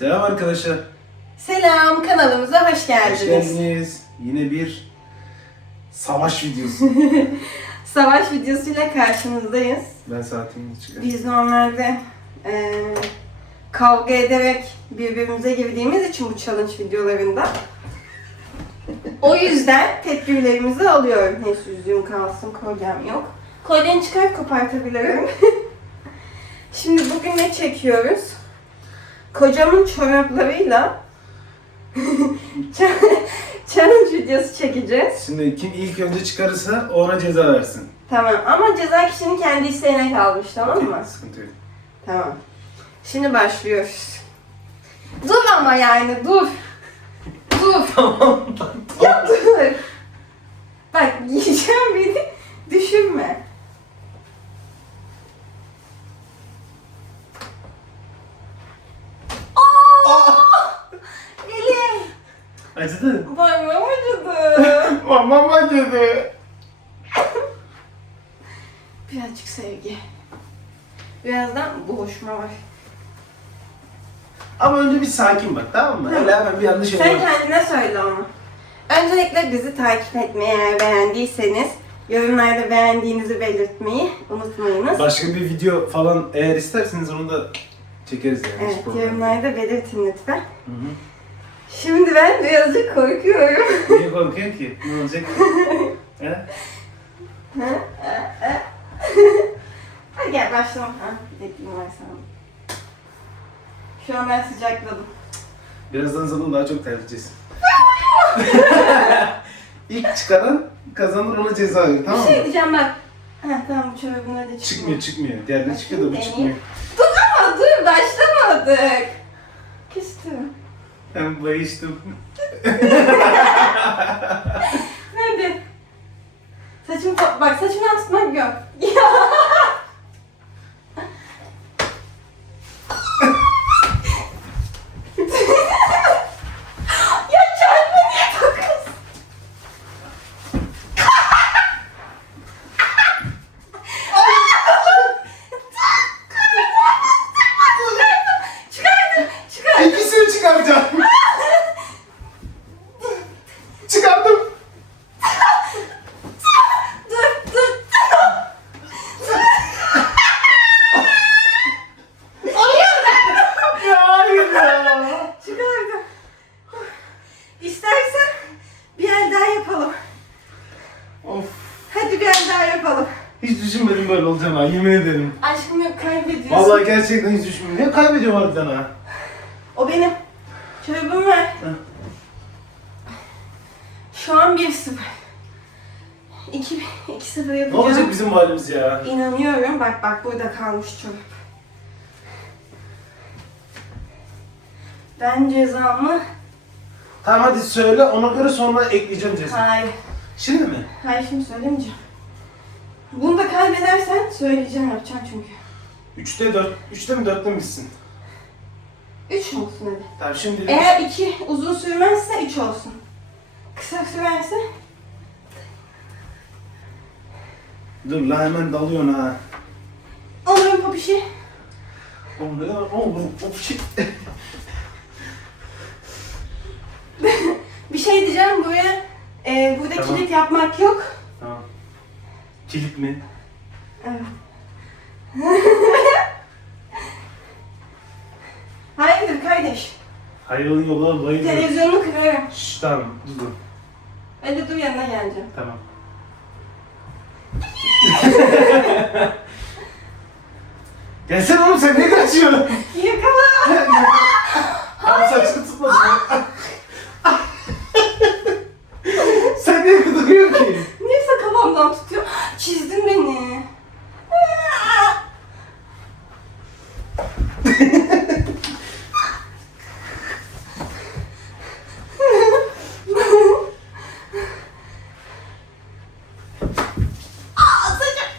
Selam arkadaşlar. Selam kanalımıza hoş Hoş geldiniz. geldiniz. Yine bir savaş videosu. Savaş videosuyla karşınızdayız. ben saatimi çıkarım. Biz normalde eee, kavga ederek birbirimize girdiğimiz için bu challenge videolarında. O yüzden tedbirlerimizi alıyorum. Neyse yüzüğüm kalsın, kolyem yok. Kolyeni çıkar kopartabilirim. Şimdi bugün ne çekiyoruz? Kocamın çoraplarıyla challenge videosu çekeceğiz. Şimdi kim ilk önce çıkarırsa ona ceza versin. Tamam ama ceza kişinin kendi isteğine kalmış tamam mı? Sıkıntı yok. Tamam. Şimdi başlıyoruz. Dur ama yani dur. Dur. Tamam. Ya dur. Bak yiyeceğim beni düşürme. Aa! Elim. Acıdı. Parmağım acıdı. Mamam acıdı. Birazcık sevgi. Birazdan boğuşma var. Ama önce bir sakin bak tamam mı? Öyle hemen bir yanlış Sen kendine söyle onu. Öncelikle bizi takip etmeyi eğer beğendiyseniz yorumlarda beğendiğinizi belirtmeyi unutmayınız. Başka bir video falan eğer isterseniz onu da çekeriz yani. hiç Evet, problem yorumlarda belirtin lütfen. Hı hı. Şimdi ben birazcık korkuyorum. Niye korkuyorsun ki? Ne olacak? He? Hadi gel başlayalım. Ha, dediğim var sana. Şu an ben sıcakladım. Birazdan zaten daha çok terleyeceğiz. İlk çıkaran kazanır ona ceza veriyor tamam bir mı? şey diyeceğim bak. Ha tamam bu çorabın öyle çıkmıyor. Çıkmıyor çıkmıyor. Diğerleri çıkıyor da bu Deneyim. çıkmıyor. Dur ama dur başlamadık. Küstüm. Ben bayıştım. Hadi. Saçımı bak saçımdan tutmak yok. Ya kendine niye takıyorsun? Çıkardım, çıkardım. İkisini çıkaracağım. Çıkardım. Dur, dur. Ya hayır ya. Çıkardım. İstersen bir el daha yapalım. Of. Hadi bir el daha yapalım. Hiç düşünmedim böyle olacağını ha yemin ederim. Aşkım yok kaybediyorsun. Vallahi gerçekten hiç Ne kaybediyorum harbiden ha? O benim. Çorabımı ver. Şu an 1-0. 2 2-0 Ne yapacağım. olacak bizim halimiz ya? İnanıyorum. Bak bak burada kalmış çorap. Ben cezamı... Tamam hadi söyle ona göre sonra ekleyeceğim ceza. Hayır. Şimdi mi? Hayır şimdi söylemeyeceğim. Bunu da kaybedersen söyleyeceğim yapacağım çünkü. Üçte dört, üçte mi dörtte mi bitsin? 3 olsun hadi. Tamam şimdi Eğer 2 uzun sürmezse 3 olsun. Kısa sürerse Dur la hemen dalıyorsun ha. alırım popişi. Oğlum ne kadar oğlum o şey. Bir şey diyeceğim buraya. E, burada Tamam. kilit yapmak yok. Tamam. Kilit mi? Evet. kardeş? Hayırlı yola bayılır. Televizyonunu kırarım. Şşş tamam dur dur. Hadi dur yanına geleceğim. Tamam. Gelsene oğlum sen ne kaçıyorsun? Yakala. Abi saçını tutmadın. sen niye gıdıkıyorsun ki? Niye sakalımdan tutuyor? Çizdin beni. Aa, saçım.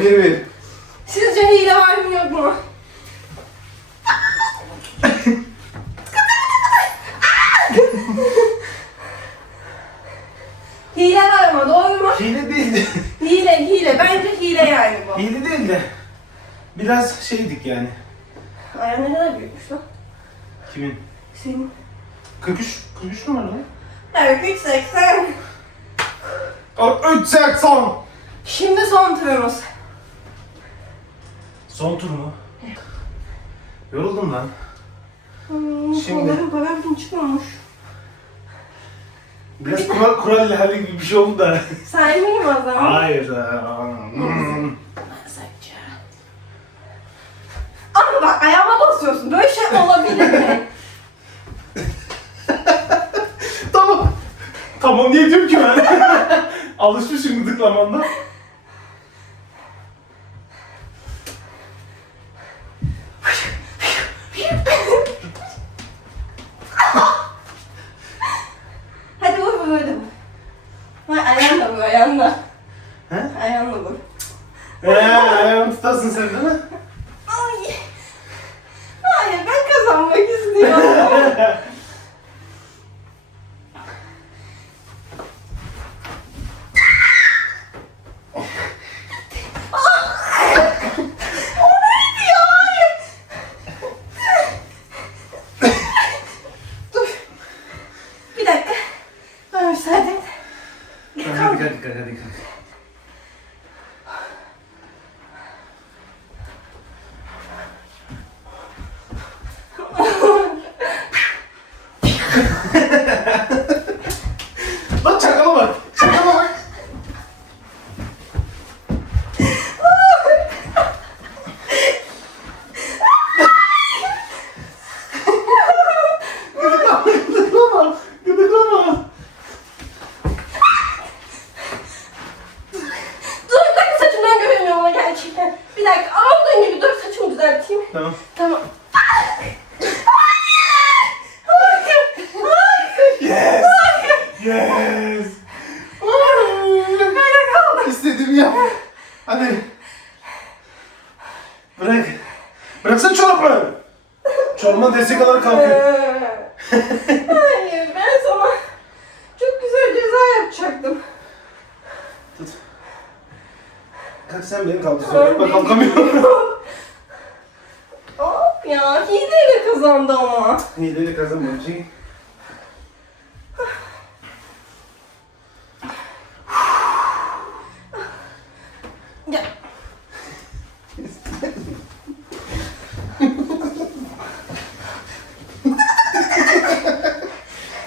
Bir bir. Sizce hile var mı yok mu? hile var ama doğru mu? Hile değildi. Hile hile. Bence hile yani bu. Hile değil de. Şeydik yani. Ayağın ne kadar büyükmüş lan? Kimin? Senin. 43, 43 numara lan. Evet 380. O 380. Şimdi son turumuz. Son tur mu? Yoruldum lan. Hmm, Şimdi- Kollarım param çıkmamış. Biraz kural, kural hali gibi bir şey oldu da. Saymayayım o zaman. Hayır. Hmm. Ama bak ayağıma basıyorsun. Böyle şey olabilir mi? tamam. Tamam niye diyorum ki ben? Alışmışım gıdıklamanda. Tamam hadi hadi hadi hadi. Bak çakala bak. Çakala bak. Gıdıklama, gıdıklama, gıdıklama. Dur bir dakika saçımdan görünmüyor ama gerçekten. Bir dakika aldığın gibi dur saçımı düzelteyim. Tamam. Tamam. Yes! Yes! Böyle kaldım. İstediğimi yap. Hadi. Bırak. Bıraksana çorabı. Çorba destek kadar kalkıyor. Hayır ben sana çok güzel ceza yapacaktım. Tut. Kalk sen beni kaldır. sonra. Bak kalkamıyorum. Of ya hileyle kazandı ama. Hileyle kazanmıyorum. Şey. Ya.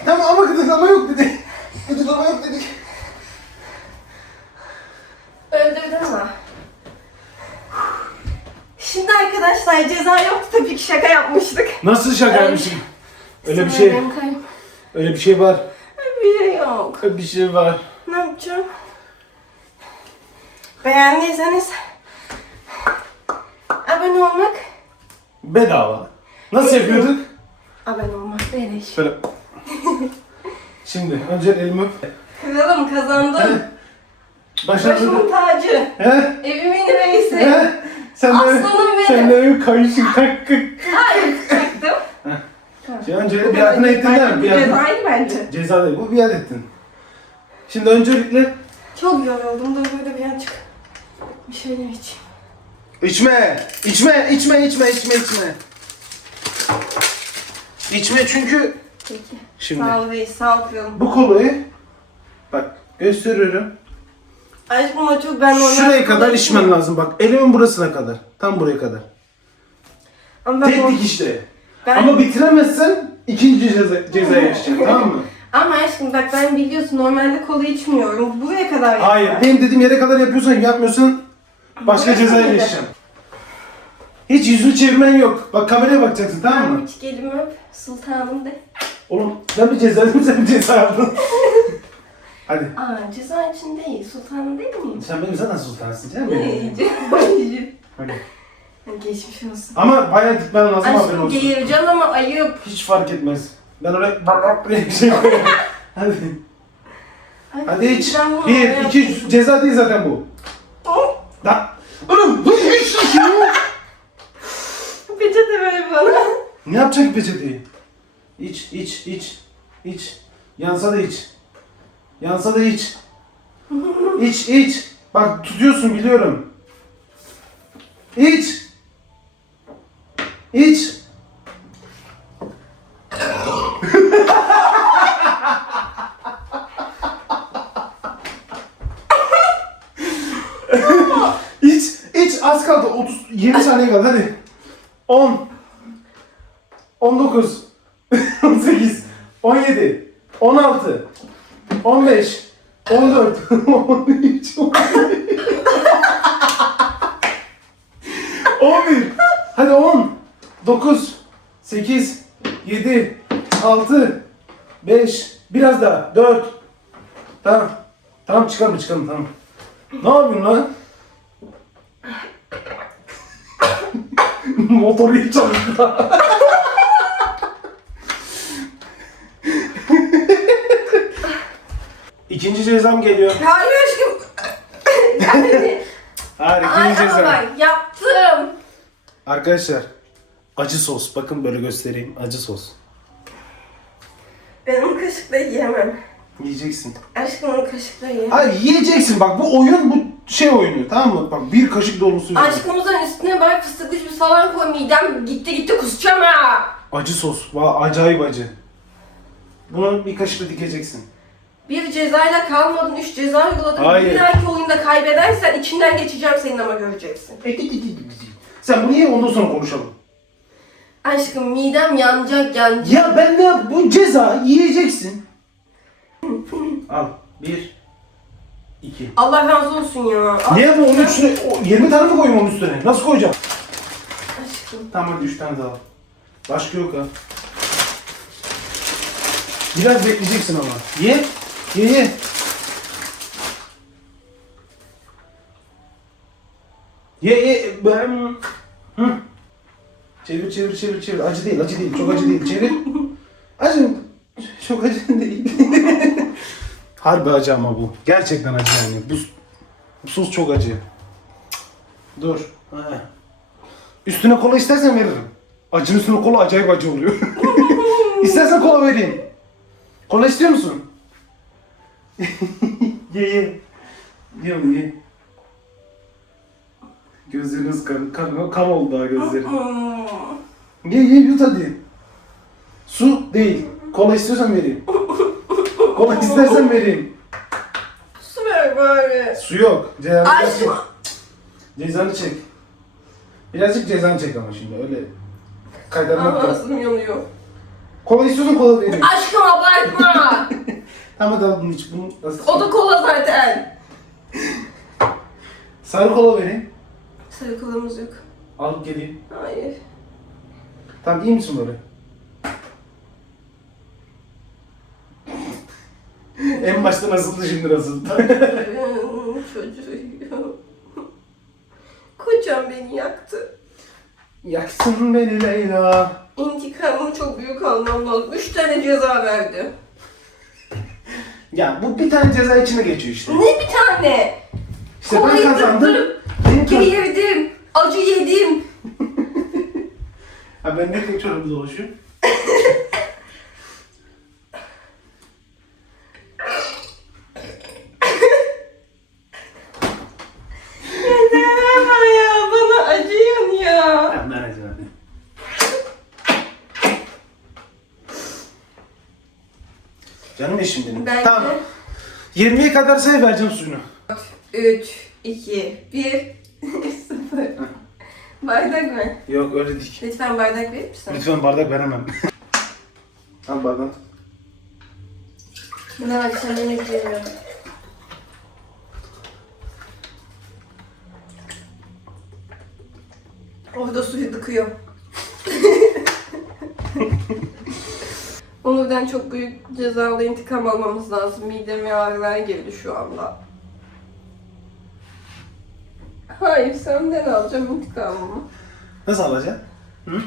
Tamam ama gıdıklama yok dedi. Gıdıklama yok dedik. Öldürdün mü? Şimdi arkadaşlar ceza yoktu tabii ki şaka yapmıştık. Nasıl şaka yapmışım? Öyle bir şey, kayım. öyle bir şey var. Bir şey yok. Öyle bir şey var. Ne yapacağım? Beğendiyseniz abone olmak, Bedava. Nasıl yapıyorduk? abone olmak değil. Şöyle. Şimdi önce elimi öp. Kralım kazandım. Başarılı. Başımın tacı. He? Evimin reisi. He? Sen de, Aslanım benim. sen de öyle kık. Hayır taktım. Şimdi önce biatını ettin değil mi? Biatını. Cezaydı bence. Ceza değil, bu biat ettin. Şimdi öncelikle Çok yoruldum. Dur burada birazcık bir şeyler içeyim. içme, içme, içme, içme, içme, içme. İçme çünkü Peki. şimdi Sağ ol reis, sağ ol kralım. bu kolayı bak gösteriyorum. Aşkım o çok ben normal... Şuraya kadar içmen lazım bak. Elimin burasına kadar. Tam buraya kadar. Ama ben, Tek dikişte. ben... Ama bitiremezsen ikinci ceza, cezaya geçeceksin tamam mı? Ama aşkım bak ben biliyorsun normalde kola içmiyorum. Buraya kadar Hayır. yeter. Benim dediğim yere kadar yapıyorsan yapmıyorsan başka Buraya cezaya kadar. geçeceğim. Hiç yüzünü çevirmen yok. Bak kameraya bakacaksın tamam Tamam mı? hiç gelimi öp. Sultanım de. Oğlum sen bir ceza değil sen bir ceza yaptın. Hadi. Aa ceza için değil. Sultanım değil miyim? Sen benim zaten sultansın canım benim. İyice. Hadi. Geçmiş olsun. Ama bayağı gitmen lazım haberin Aşkım olsun. geğireceğim ama ayıp. Hiç fark etmez. Ben oraya bak diye bir şey koyarım. Hadi. Ay, Hadi iç. ben bunu Bir, iki, ceza değil zaten bu. Oh, Da. Oğlum bu hiç iş ya. Peçete ver bana. Ne yapacak peçeteyi? İç, iç, iç, iç. Yansa da iç. Yansa da iç. İç, iç. Bak tutuyorsun biliyorum. İç. İç. iç, iç. Az kaldı. 30, 20 saniye kaldı. Hadi. 10. 19 18 17 16 15 14 13 11 Hadi 10 9 8 7 6 5 Biraz daha. 4 Tamam. Tamam çıkalım çıkalım tamam. Ne yapıyorsun lan? Motoru hiç çalıştı İkinci cezam geliyor. Hayır aşkım. Yani, Hayır Ay ikinci ama cezam. bak yaptım. Arkadaşlar acı sos. Bakın böyle göstereyim. Acı sos. Ben onu kaşıkla yiyemem. Yiyeceksin. Aşkım onu kaşıkla yiyemem. Hayır yiyeceksin. Bak bu oyun bu şey oyunu tamam mı? Bak bir kaşık dolusu. yiyorum. Aşkımızın üstüne bak fıstıklı bir falan koy midem gitti gitti kusacağım ha. Acı sos. Va acayip acı. Bunu bir kaşıkla dikeceksin. Bir cezayla kalmadın, üç ceza uyguladın. Hayır. Bir dahaki oyunda kaybedersen içinden geçeceğim senin ama göreceksin. Sen bunu ye ondan sonra konuşalım. Aşkım midem yanacak yanacak. Ya ben ne yap? Bu ceza yiyeceksin. Al. Bir. iki. Allah razı olsun ya. Al. Niye bu onun üstüne? o 20 tane mi koyayım onun üstüne? Nasıl koyacağım? Aşkım. Tamam hadi 3 tane daha. al. Başka yok ha. Biraz bekleyeceksin ama. Ye. Ye ye. Ye. Ben... Hı. Çevir çevir çevir çevir. Acı değil acı değil. Çok acı değil. Çevir. Acı. Çok acı değil. Harbi acı ama bu. Gerçekten acı yani. Bu, bu sos çok acı. Dur. Ha. Üstüne kola istersen veririm. Acının üstüne kola acayip acı oluyor. İstersen kola vereyim. Kola istiyor musun? Ye ye. Ye onu ye. Gözleriniz kan, kan, kan oldu daha gözlerin. Ye ye yut hadi. Su değil. Kola istiyorsan vereyim. Kola istersen vereyim. Su ver bari. Su yok. Cezanı çek. Aşkım. Cezanı çek. Birazcık cezanı çek ama şimdi öyle kaydarmak yok. Ağzım yanıyor. Kola istiyorsan kola vereyim. Aşkım abartma. Tamam hadi al bunu iç. Bunu nasıl? o da kola zaten. Sarı kola vereyim. Sarı kolamız yok. Alıp geleyim. Hayır. Tamam iyi misin böyle? en başta nasıldı şimdi nasıl? Çocuğu. Kocam beni yaktı. Yaksın beni Leyla. İntikamımı çok büyük almam lazım. Üç tane ceza verdi. Ya bu bir tane ceza içine geçiyor işte. Ne bir tane? İşte ben Kolayı kazandım. döktürüp Benim kaz- Geğirdim. Acı yedim. Ha ben ne çorabı dolaşıyor? Yedim ya. Bana acıyorsun ya. Ben ben acaba. Canım eşim benim. Belki Tamam. 20'ye kadar say vereceğim suyunu. 3, 2, 1, 0. Bardak mı? Yok öyle değil. Lütfen bardak verir misin? Lütfen bardak veremem. Al bardak. Ben akşam yemek yemiyorum. Orada suyu dıkıyor. Onur'dan çok büyük cezalı intikam almamız lazım. Midem yağlar girdi şu anda. Hayır senden alacağım intikamımı. Nasıl alacaksın? Hı?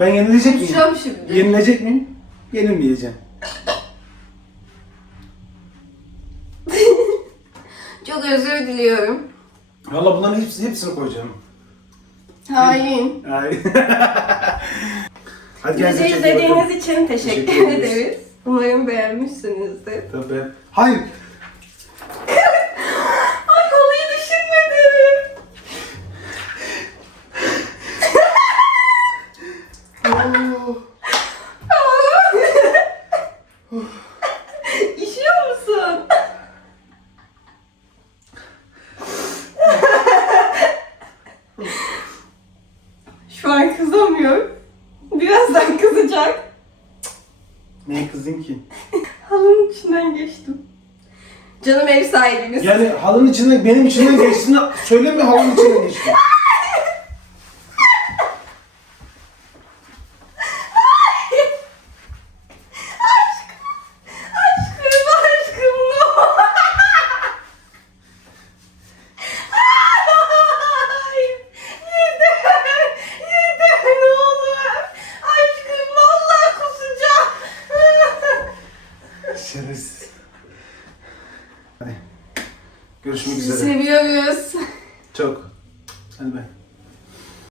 Ben yenilecek miyim? Uçacağım şimdi. Yenilecek miyim? Yenilmeyeceğim. çok özür diliyorum. Valla bunların hepsini, hepsini koyacağım. Hain. Hain. Hadi gel Bizi izlediğiniz için teşekkür, Teşekkür ederiz. Umarım beğenmişsinizdir. Tabii. Hayır. halının içinden benim içinden geçtiğini söyleme halının içinden geçti.